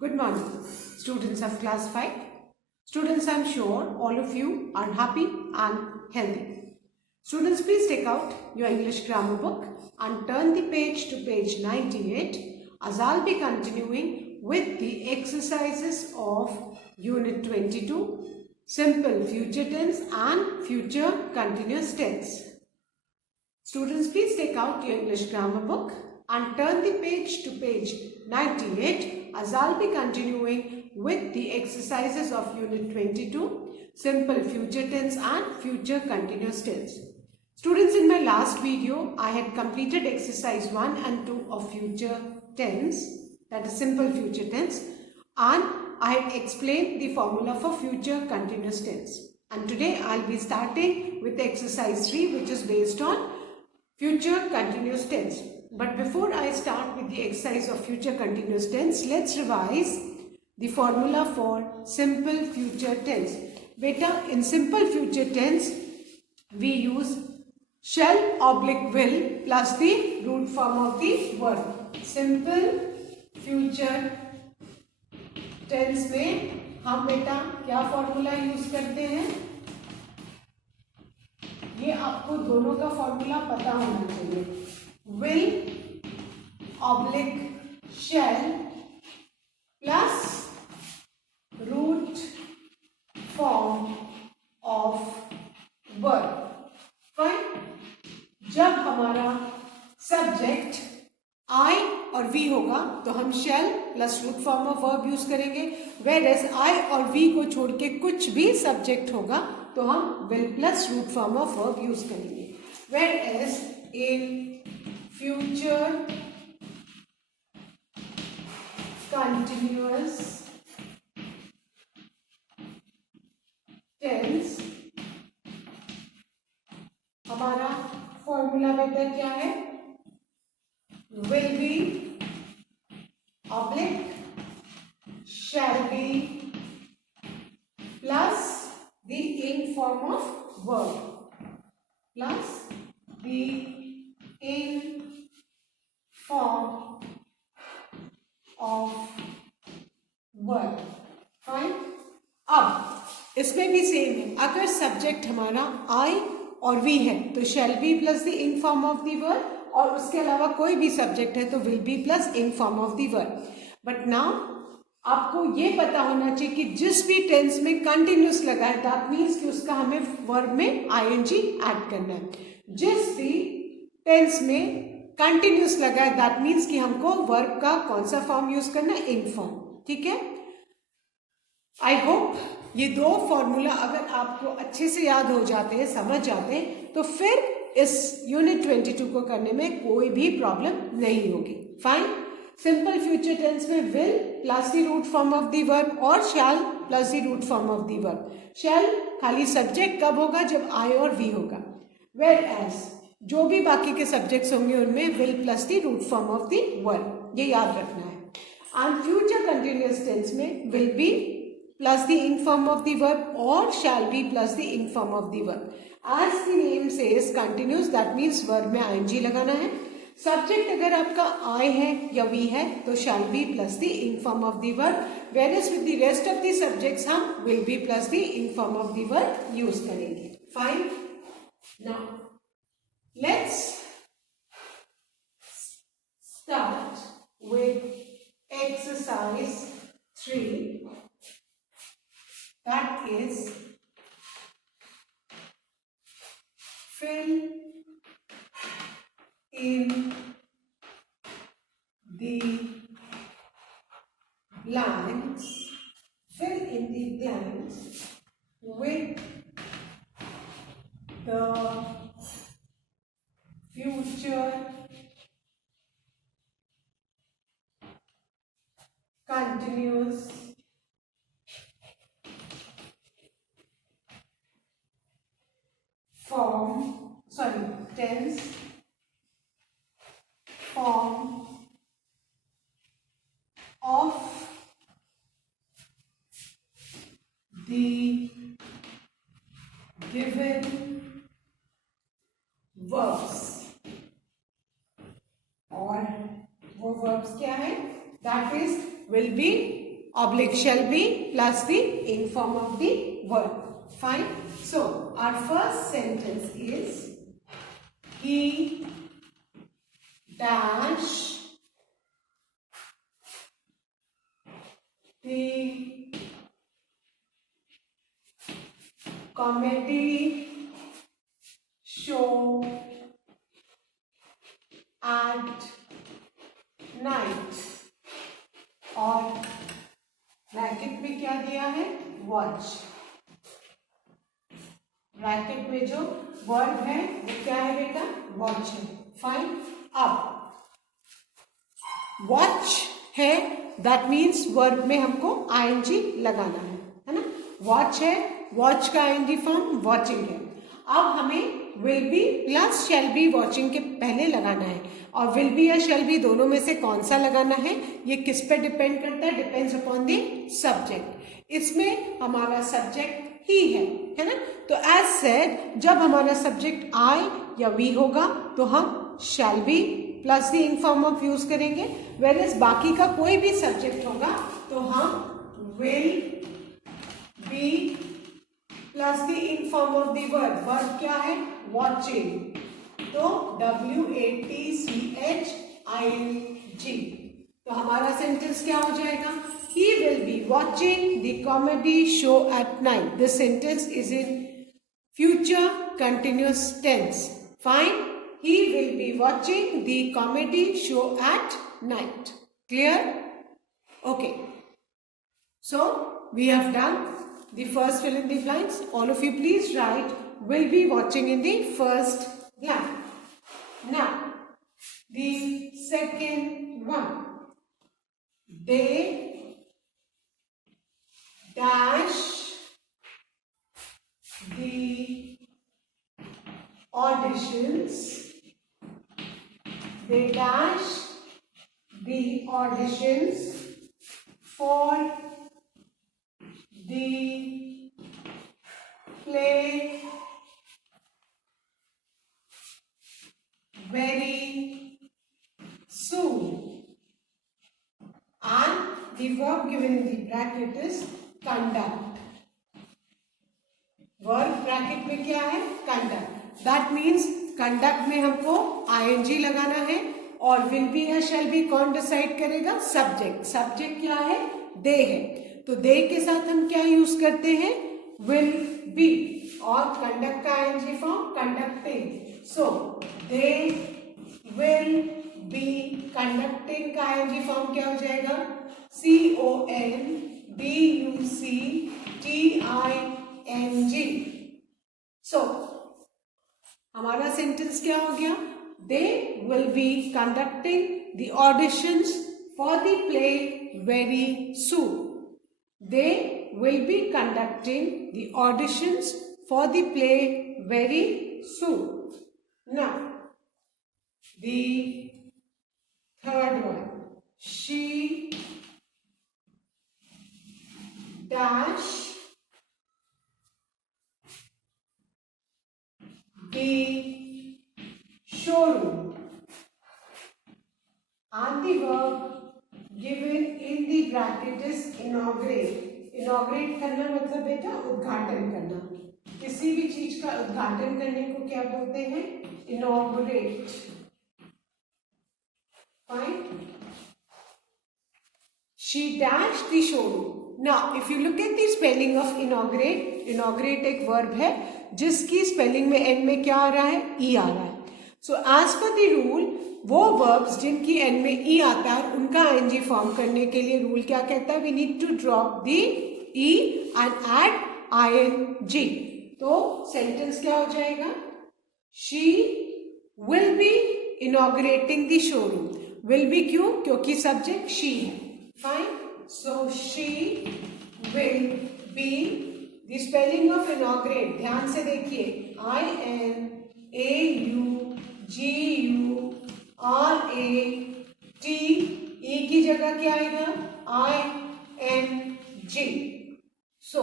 Good morning, students of class 5. Students, I am sure all of you are happy and healthy. Students, please take out your English grammar book and turn the page to page 98 as I'll be continuing with the exercises of Unit 22, Simple Future Tense and Future Continuous Tense. Students, please take out your English grammar book and turn the page to page 98 as I'll be continuing with the exercises of Unit 22, Simple Future Tense and Future Continuous Tense. Students, in my last video, I had completed exercise 1 and 2 of Future Tense, that is Simple Future Tense, and I had explained the formula for Future Continuous Tense. And today I'll be starting with exercise 3, which is based on Future Continuous Tense. But before I start with the exercise of Future Continuous Tense, let's revise the formula for Simple Future Tense. Beta, in Simple Future Tense, we use shall oblique will plus the root form of the verb. Simple Future Tense में हम बेटा क्या formula use करते हैं? ये आपको दोनों का फॉर्मूला पता होना चाहिए. Will oblique shall plus root form of verb. Fine. जब हमारा सब्जेक्ट I और V होगा तो हम shall plus root form of verb use करेंगे. whereas I और V को छोड़ के कुछ भी सब्जेक्ट होगा तो हम will plus root form of verb use करेंगे. whereas in future continuous tense हमारा फॉर्मूला बेटा क्या है? will be oblique shall be plus the in form of verb plus the in form of verb. Fine. अब इसमें भी same है. अगर सब्जेक्ट हमारा I और V है तो shall be plus the in form of the verb, और उसके अलावा कोई भी सब्जेक्ट है तो will be plus in form of the verb. But now आपको ये पता होना चाहिए कि जिस भी टेंस में कंटिन्यूस लगा है दैट मीन्स कि उसका हमें वर्ब में आईएनजी ऐड करना है. जिस भी टेंस में कंटिन्यूस लगा है दैट मीन्स कि हमको वर्ब का कौन सा फॉर्म यूज करना है? In form. ठीक है. आई होप ये दो फॉर्मूला अगर आपको अच्छे से याद हो जाते हैं, समझ जाते हैं, तो फिर इस यूनिट 22 को करने में कोई भी प्रॉब्लम नहीं होगी. फाइन. सिंपल फ्यूचर टेंस में will plus the root form of the verb और shall plus the root form of the verb. Shall खाली सब्जेक्ट कब होगा? जब आई और वी होगा. वेयर एज जो भी बाकी के सब्जेक्ट्स होंगे उनमें will plus the root form of the verb. ये याद रखना है. एंड फ्यूचर कंटिन्यूअस टेंस में will be plus the in form of the verb or shall be plus the in form of the verb. As the name says continuous, that means verb में ing लगाना है. Subject अगर आपका I है या we है तो shall be plus the in form of the verb. Whereas with the rest of the subjects हम will be plus the in form of the verb use करेंगे. Fine. Now let's start with exercise 3. That is fill in the blanks. Fill in the blanks with the future continuous tense form of the given verbs. और वो verbs क्या है? That is will be oblique shall be plus the in form of the verb. Fine. So our first sentence is he dash the comedy show at night. और bracket में क्या दिया है? Watch. Bracket में जो verb है वो क्या है बेटा? वॉच है. फाइन. अब वॉच है, दैट मीन्स वर्ब में हमको आईएनजी लगाना है ना. वॉच है, वॉच का आईएनजी फॉर्म वॉचिंग है. अब हमें will be plus shall be watching के पहले लगाना है. और विल बी या शैल बी दोनों में से कौन सा लगाना है ये किस पे डिपेंड करता है? Depends upon the subject. इसमें हमारा सब्जेक्ट ही है ना. तो एज सेड, जब हमारा सब्जेक्ट आई या वी होगा तो हम shall B plus the in form of use करेंगे. वेरएज बाकी का कोई भी सब्जेक्ट होगा तो हम will B plus the in form of the verb. Verb क्या है? वॉचिंग. तो WATCHING. तो हमारा सेंटेंस क्या हो जाएगा? He will be watching the comedy show at night. This sentence is in future continuous tense. Fine. He will be watching the comedy show at night. Clear? Okay. So we have done the first fill in the blanks. All of you please write will be watching in the first blank. Now the second one. They dash the auditions. They dash the auditions for the play very soon. And the verb given in the bracket is conduct. Verb bracket में क्या है? conduct. That means conduct में हमको ing लगाना है. और will be या shall be कौन डिसाइड करेगा? सब्जेक्ट. सब्जेक्ट क्या है? they है. तो they के साथ हम क्या यूज करते हैं? will be. और conduct का ing form conducting. So they will be conducting का ing फॉर्म क्या हो जाएगा? CONDUCTING. So हमारा सेंटेंस क्या हो गया? They will be conducting the auditions for the play very soon. They will be conducting the auditions for the play very soon. Now the third one. She dash the showroom. And the verb given in the bracket is inaugurate. Inaugurate करना मतलब बेटा उद्घाटन करना. किसी भी चीज का उद्घाटन करने को क्या बोलते हैं? Inaugurate. Fine. She dashed the showroom. Now, if you look at the spelling of inaugurate, inaugurate एक verb है जिसकी spelling में end में क्या आ रहा है? E आ रहा है. So, as per the rule, वो verbs जिनकी end में E आता है उनका ing form करने के लिए rule क्या कहता है? We need to drop the E and add ing. तो sentence क्या हो जाएगा? She will be inaugurating the showroom. Will be क्यों? क्योंकि subject she है. Fine. So she will be. The spelling of inaugurate ध्यान से देखिए. INAUGURATE. E की जगह क्या आएगा? ING. So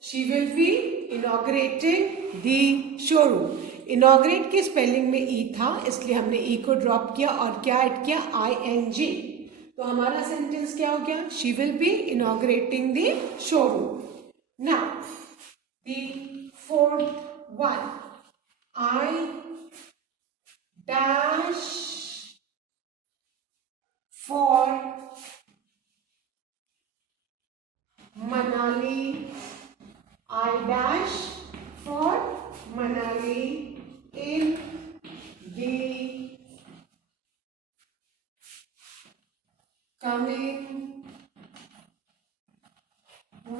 she will be inaugurating the showroom. inaugurate की स्पेलिंग में E था इसलिए हमने E को ड्रॉप किया और क्या ऐड किया? ING. तो हमारा सेंटेंस क्या हो गया? She will be inaugurating the showroom. Now the fourth one, I dash for Manali. I dash for Manali in the coming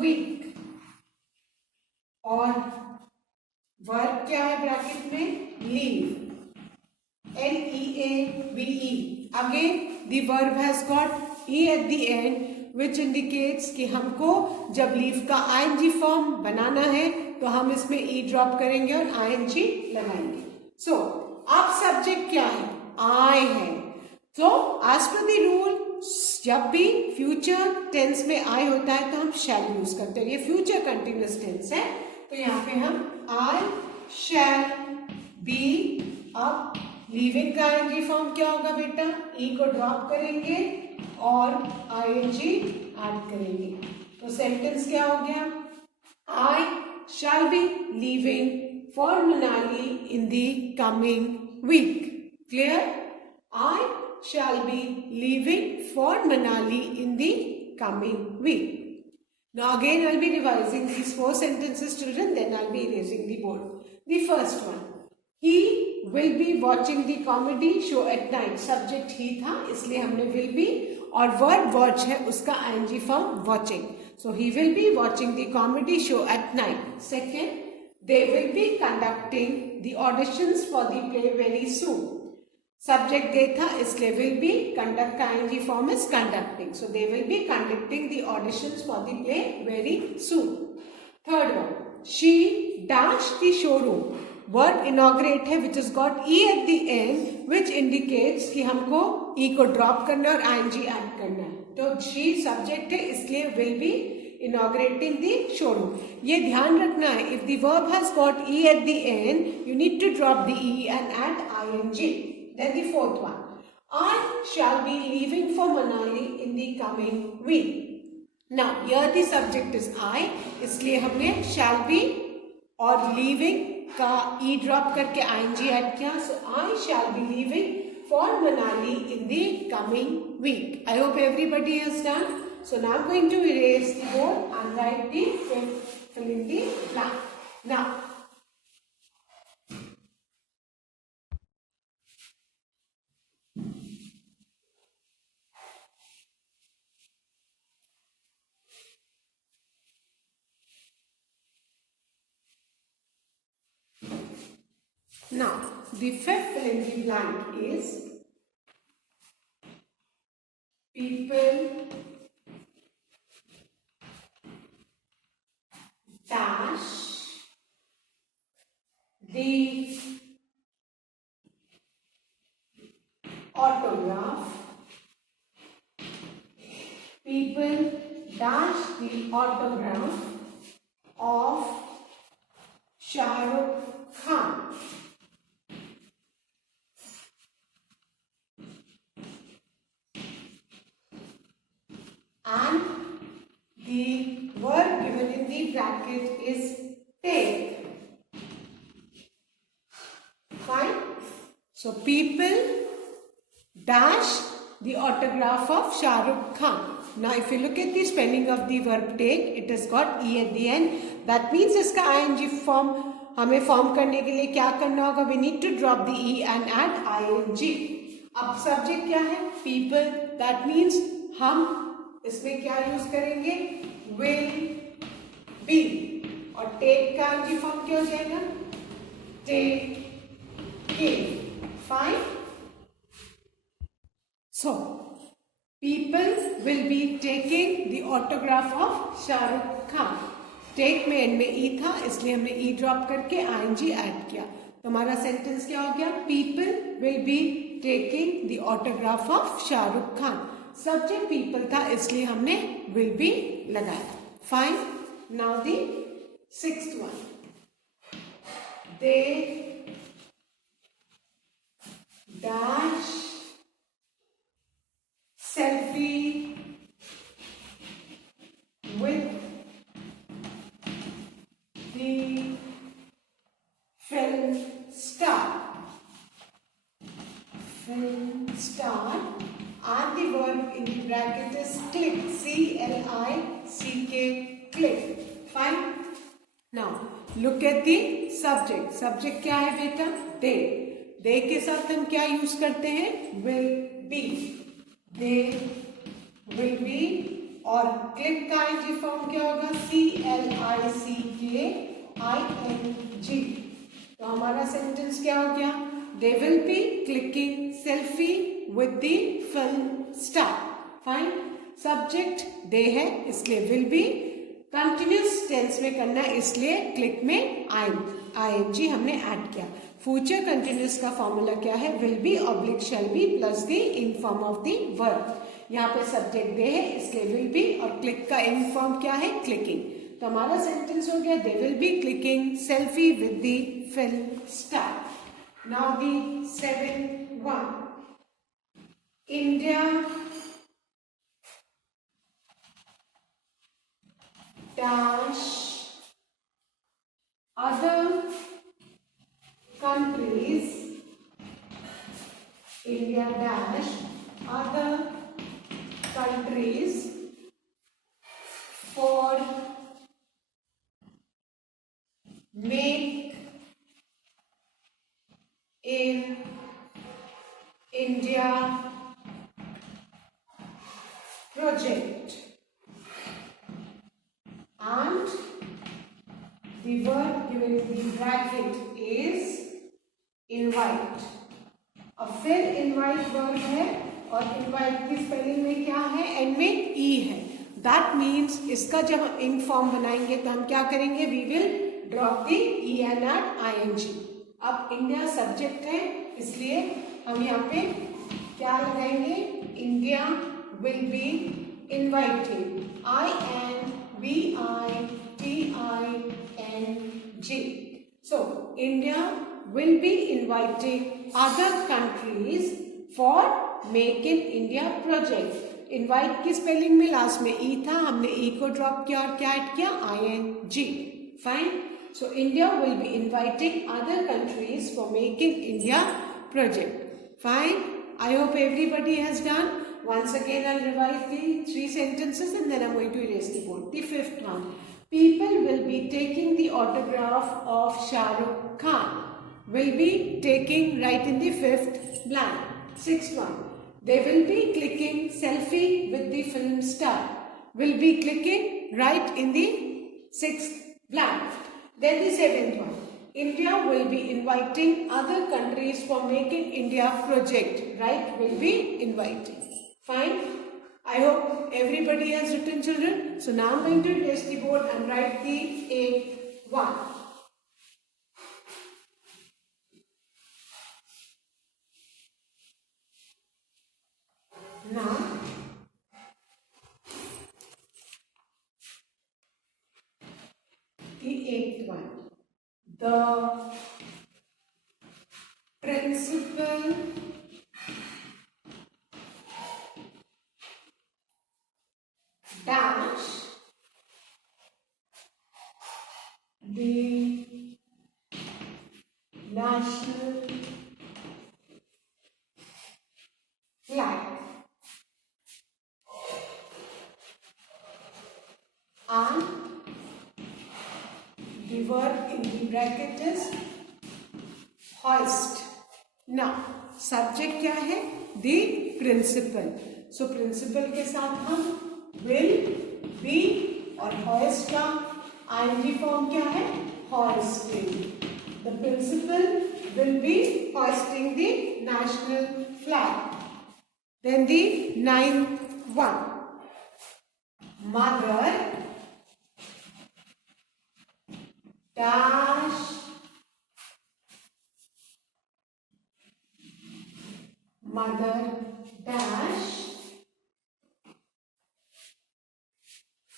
week. और वर्ब क्या है ब्रैकेट में? Leave. Leave. Again, the verb has got e at the end, which indicates कि हमको जब leave का ing form बनाना है तो हम इसमें e ड्रॉप करेंगे और ing लगाएंगे. So, अब सब्जेक्ट क्या है? I है. So, as per the rule, जब भी फ्यूचर टेंस में I होता है तो हम shall यूज करते हैं. ये फ्यूचर कंटिन्यूअस टेंस है तो यहाँ पे हम I shall be. अब लीविंग का आईएनजी फॉर्म क्या होगा बेटा? ई को ड्रॉप करेंगे और आईएनजी ऐड करेंगे. तो सेंटेंस क्या हो गया? I shall be leaving for Manali in the coming week. Clear? I shall be leaving for Manali in the coming week. Now again I'll be revising these four sentences, children, then I'll be erasing the board. The first one, he will be watching the comedy show at night. Subject he था इसलिए हमने will be और verb watch है उसका ing form watching. So he will be watching the comedy show at night. Second, they will be conducting the auditions for the play very soon. Subject they था इसलिए will be, conduct का ing form is conducting. So they will be conducting the auditions for the play very soon. Third one, she dashed the showroom. Verb inaugurate है which has got e at the end, which indicates कि हमको e को drop करना है और ing add करना है. तो she subject है इसलिए will be inaugurating the showroom. ये ध्यान रखना है, if the verb has got e at the end, you need to drop the e and add ing. Then the fourth one, I shall be leaving for Manali in the coming week. Now here the subject is I, इसलिए हमने shall be और leaving का e drop करके ing add किया. So I shall be leaving for Manali in the coming week. I hope everybody has done. So now I'm going to erase the board and write the fill in the blank. Now the fifth fill in the blank is people dash the autograph. People dash the autograph of Shah Rukh Khan. And the word given in the bracket is take. Fine. So people dash the autograph of Shah Rukh Khan. Now if you look at the spelling of the verb take, it has got e at the end. That means इसका ing form हमें form करने के लिए क्या करना होगा? We need to drop the e and add ing. अब subject क्या है? People. That means हम इसमें क्या यूज करेंगे? will be. और take का ing फॉर्म क्या हो जाएगा? taking. Fine. So people will be taking the autograph of Shah Rukh Khan. take में एंड में e था इसलिए हमने e ड्रॉप करके ing ऐड किया. तो हमारा सेंटेंस क्या हो गया? people will be taking the autograph of Shah Rukh Khan. Subject people था इसलिए हमने विल बी लगाया. Fine. Now the sixth one, they dash selfie with the film star. Film star, and the verb in the bracket is click, C-L-I-C-K, click. Fine. Now look at the subject. Subject क्या है बेटा? they के साथ हम क्या use करते हैं? will be. they will be. और click का ing फॉर्म क्या होगा? C-L-I-C-K-I-N-G. तो हमारा सेंटेंस क्या हो गया? They will be clicking selfie with the film star. Fine. Subject they है इसलिए will be. Continuous tense में करना है इसलिए click में ing हमने ऐड किया. Future continuous का फॉर्मूला क्या है? Will be oblique shall be plus the in form of the verb. यहाँ पे subject they है इसलिए will be और click का in form क्या है? Clicking. तो हमारा सेंटेंस हो गया they will be clicking selfie with the film star. Now the seventh one. India dash other countries. India dash other countries for make in India project, and the verb given in the bracket is invite. और फिर invite verb है और invite की spelling में क्या है? And में e है. That means इसका जब हम ing फॉर्म बनाएंगे तो हम क्या करेंगे? We will drop the e and add ing. अब इंडिया सब्जेक्ट है इसलिए हम यहाँ पे क्या लगाएंगे? India will be inviting. INVITING. So India will be inviting other countries for Make in India project. Invite की स्पेलिंग में लास्ट में ई था, हमने ई को ड्रॉप किया और क्या ऐड किया? ING. Fine. So India will be inviting other countries for making India project. Fine. I hope everybody has done. Once again I'll revise the 3 sentences and then I'm going to erase the board. The 5th one. People will be taking the autograph of Shah Rukh Khan. Will be taking right in the 5th blank. 6th one. They will be clicking selfie with the film star. Will be clicking right in the 6th blank. Then the 7th one. India will be inviting other countries for making India project. Right? Will be inviting. Fine. I hope everybody has written, children. So now I'm going to erase the board and write the 8th one. Now the 8th one. The principal dash the national flag and the verb in the bracket is hoist. Now subject क्या है? The principal. So principal के साथ हम will, be और hoist का ing form क्या है? Hoisting. The principal will be hoisting the national flag. Then the 9th one. Mother dash mother dash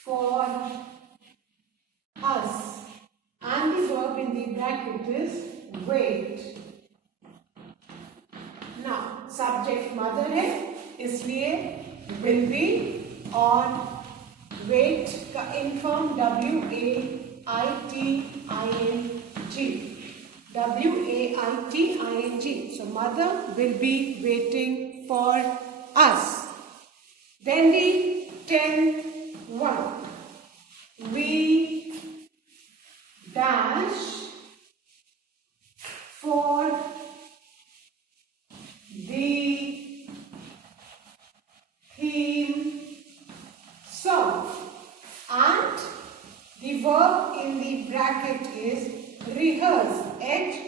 for us, and the verb in the bracket is wait. Now subject mother है इसलिए will be on wait का inform WAITING. WAITING. So mother will be waiting for us. Then the 10th one. We dash for the theme song, and the verb in the bracket is rehearse. REHEARSE.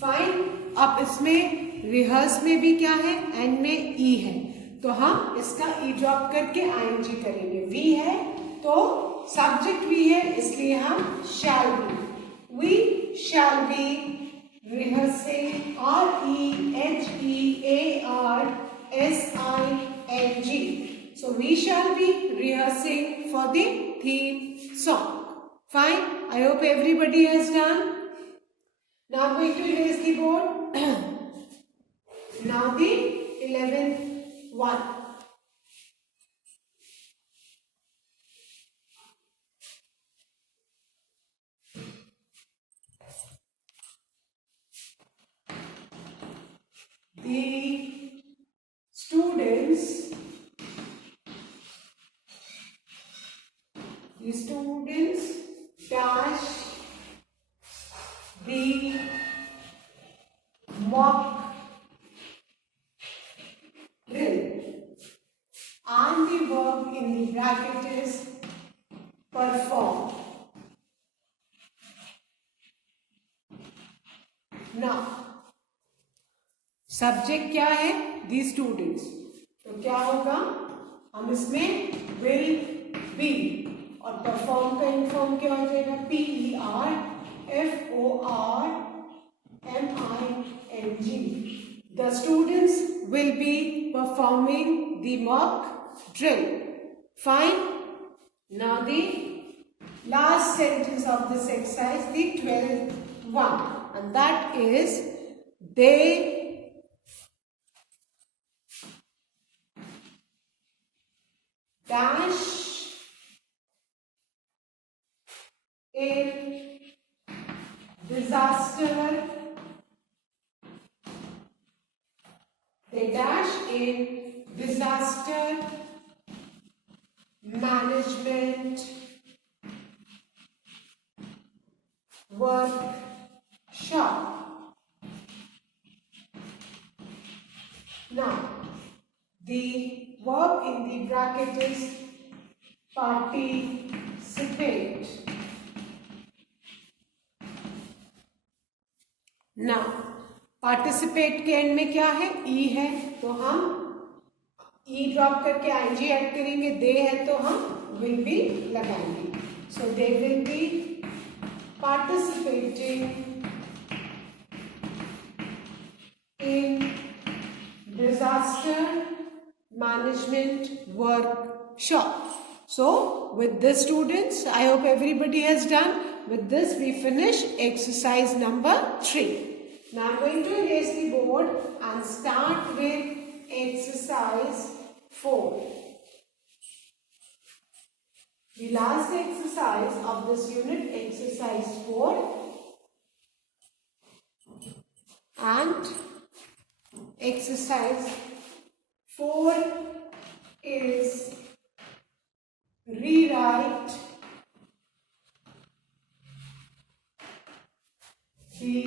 Fine. अब इसमें rehearse में भी क्या है, and में ई है, तो हम इसका ई ड्रॉप करके आईएनजी करेंगे. वी है तो सब्जेक्ट वी है, इसलिए हम shall be. We shall be rehearsing. REHEARSING. So we shall be rehearsing for the theme song. Fine. I hope everybody has done. Now I'm going to erase the board. Now the 11th one. The students dash the mock drill, and the verb in the bracket is perform. Now subject क्या है, the students, तो क्या होगा, हम इसमें will be, और perform का inform क्या हो जाएगा, PERFORMING. The students will be performing the mock drill. Fine. Now the last sentence of this exercise, the 12th one, and that is they dash in disaster. They dash in disaster management workshop. Now the verb in the bracket is participate. Now participate के end में क्या है, E है, तो हम E drop करके I N G add करेंगे. They है तो हम विल बी लगाएंगे. So they will be participating in disaster management workshop. So with this students, I hope everybody has done. With this we finish exercise number 3. Now I'm going to erase the board and start with exercise 4. The last exercise of this unit, exercise 4, and exercise 4 is rewrite the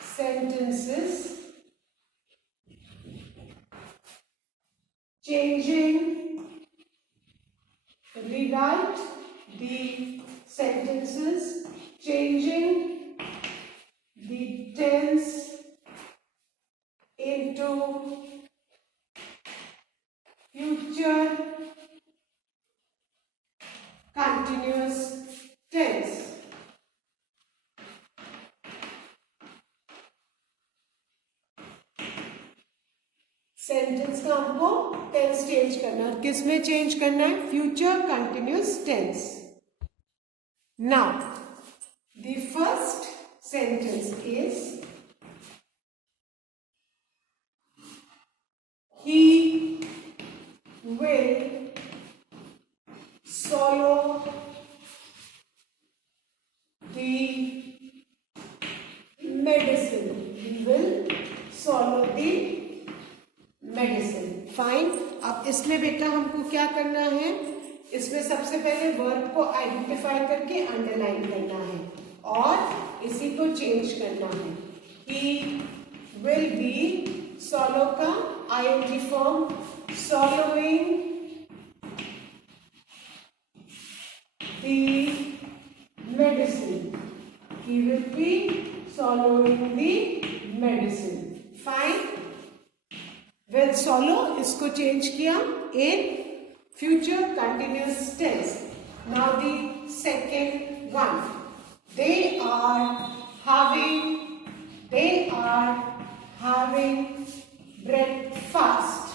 sentences rewrite the sentences changing the tense into future continuous tense. Sentence का हमको tense change करना है, किस में change करना है, future continuous tense. Now first sentence is he will swallow the medicine. He will swallow the medicine. Fine. अब इसमें बेटा हमको क्या करना है, इसमें सबसे पहले वर्ब को आइडेंटिफाई करके अंडरलाइन करना है और इसी को चेंज करना है. ही विल बी, सॉलो का ING form, swallowing the medicine. He will be swallowing the medicine. Fine. Will swallow इसको चेंज किया in future continuous tense. Now the second one. They are having breakfast.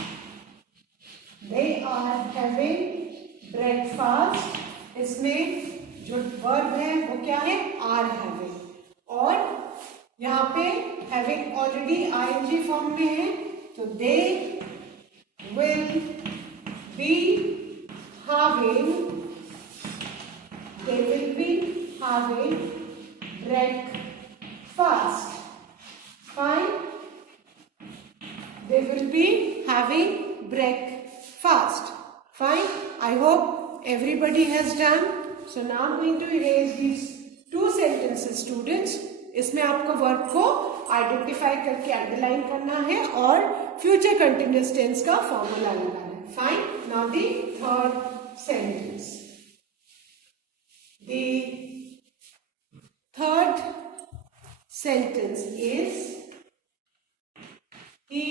They are having breakfast. इसमें जो verb है वो क्या है, are having. और यहाँ पे हैविंग ऑलरेडी आईएनजी फॉर्म में है, तो दे will be having breakfast. Fine. They will be having breakfast. Fine. I hope everybody has done. So now I'm going to erase these two sentences, students. इसमें आपको verb को identify करके underline करना है और फ्यूचर कंटिन्यूअस टेंस का formula लगाना है. Fine. Now the third sentence. The third sentence is he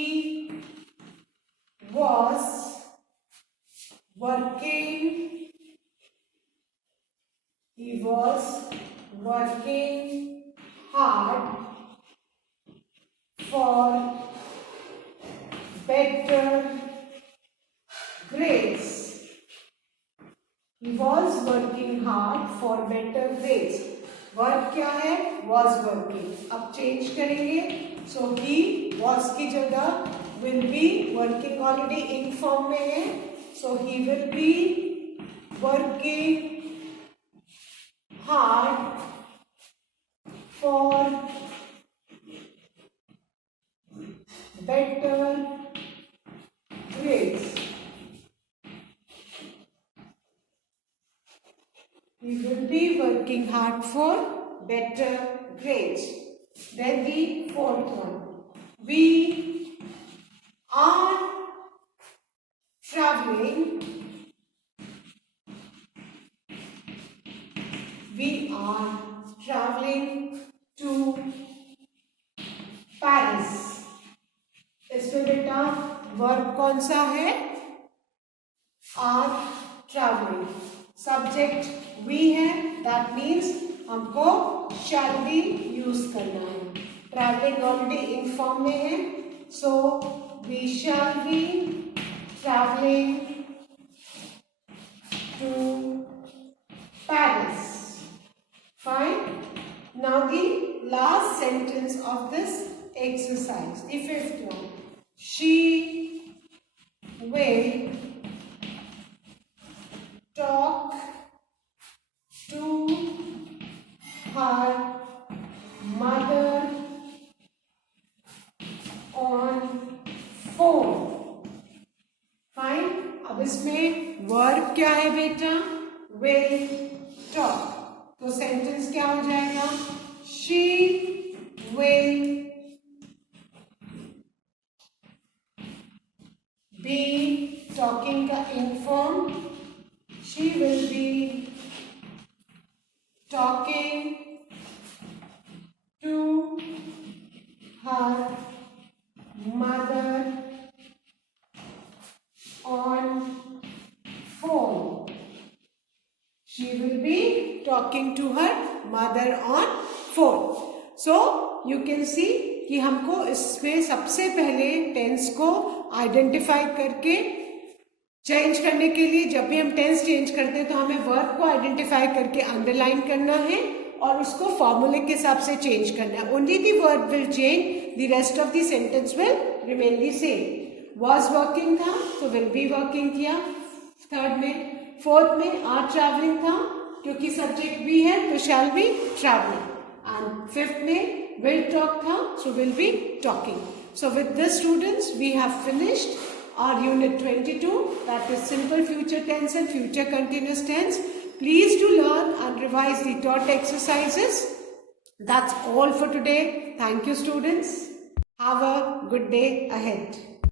was working hard for better grades. He was working hard for better grades. Verb क्या है, was working. अब change करेंगे. सो he was की जगह will be, working already in form में है, सो he will be working hard for better grades. We will be working hard for better grades. Then the fourth one. We are traveling. We are traveling to Paris. इसमें बेटा verb कौन सा है, are travelling. Subject we है, that means हमको shall be use करना है. Travelling already in form में है, so we shall be travelling to Paris. Fine. Now the last sentence of this exercise, the fifth one. She will talk to her mother on phone. Fine. अब इसमें verb क्या है बेटा, will talk. तो sentence क्या हो जाएगा, she will be, talking का in form, she will be talking to her mother on phone. She will be talking to her mother on phone. So you can see कि हमको इसमें सबसे पहले टेंस को आइडेंटिफाई करके चेंज करने के लिए, जब भी हम टेंस चेंज करते हैं तो हमें वर्ब को आइडेंटिफाई करके अंडरलाइन करना है और उसको फॉर्मूले के हिसाब से चेंज करना है. Only the verb will change, the rest of the sentence will remain the same. Was working था तो विल बी वर्किंग किया थर्ड में. फोर्थ में आर ट्रैवलिंग था, क्योंकि सब्जेक्ट भी है तो शैल बी ट्रैवलिंग. एंड फिफ्थ में will talk tha, so will be talking. So with this students, we have finished our unit 22, that is simple future tense and future continuous tense. Please do learn and revise the taught exercises. That's all for today. Thank you students. Have a good day ahead.